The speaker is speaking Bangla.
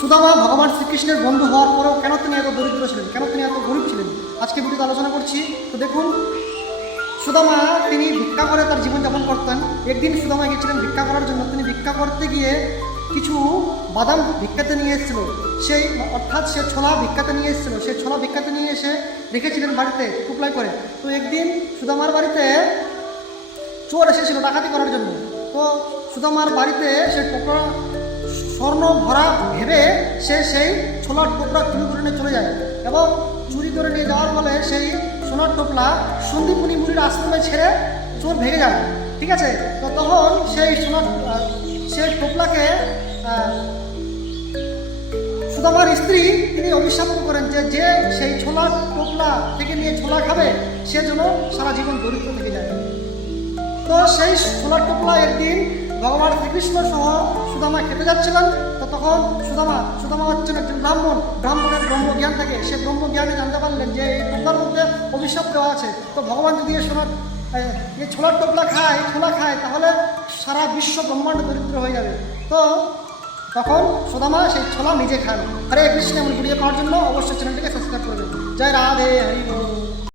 সুদামা ভগবান শ্রীকৃষ্ণের বন্ধু হওয়ার পরেও কেন তিনি এত দরিদ্র ছিলেন, কেন তিনি এত গরিব ছিলেন, আজকে ভিডিওতে আলোচনা করছি। তো দেখুন, সুদামা তিনি ভিক্ষা করে তার জীবনযাপন করতেন। একদিন সুদামা গিয়েছিলেন ভিক্ষা করার জন্য। তিনি ভিক্ষা করতে গিয়ে কিছু বাদাম ভিক্ষাতে নিয়ে এসেছিল, অর্থাৎ সে ছোলা ভিক্ষাতে নিয়ে এসেছিল। সেই ছোলা ভিক্ষাতে নিয়ে এসে রেখেছিলেন বাড়িতে টুকলাই করে। তো একদিন সুদামার বাড়িতে চোর এসেছিল ডাকাতি করার জন্য। তো সুদামার বাড়িতে সে টোকরা স্বর্ণ ভরা ভেবে সে সেই ছোলার টোকরা চুরি করে নিয়ে চলে যায়, এবং চুরি করে নিয়ে যাওয়ার ফলে সেই সোনার টোপলা সন্দীপনী মুনির আশ্রমে ছেড়ে চোর ভেঙে যায়। ঠিক আছে, তো তখন সেই টোপলাকে সুদামার স্ত্রী তিনি অভিশাপ করেন যে সেই ছোলার টোপলা থেকে নিয়ে ছোলা খাবে সে যেন সারা জীবন দরিদ্র থেকে যায়। তো সেই ছোলার টোপলা একদিন ভগবান শ্রীকৃষ্ণ সহ সুদামা খেতে যাচ্ছিলেন। তো তখন সুদামা হচ্ছেন একজন ব্রাহ্মণের ব্রহ্মজ্ঞান থাকে। সে ব্রহ্মজ্ঞানে জানতে পারলেন যে এই টোপলার মধ্যে অভিশাপ দেওয়া আছে। তো ভগবান যদি এই ছোলার টোপলা ছোলা খায় তাহলে সারা বিশ্ব ব্রহ্মাণ্ড দরিদ্র হয়ে যাবে। তো তখন সুদামা সেই ছোলা নিজে খান। হরে কৃষ্ণ। এমন ভিডিও পাওয়ার জন্য অবশ্যই চ্যানেলটিকে সাবস্ক্রাইব করবেন। জয় রাধে, হরি বল।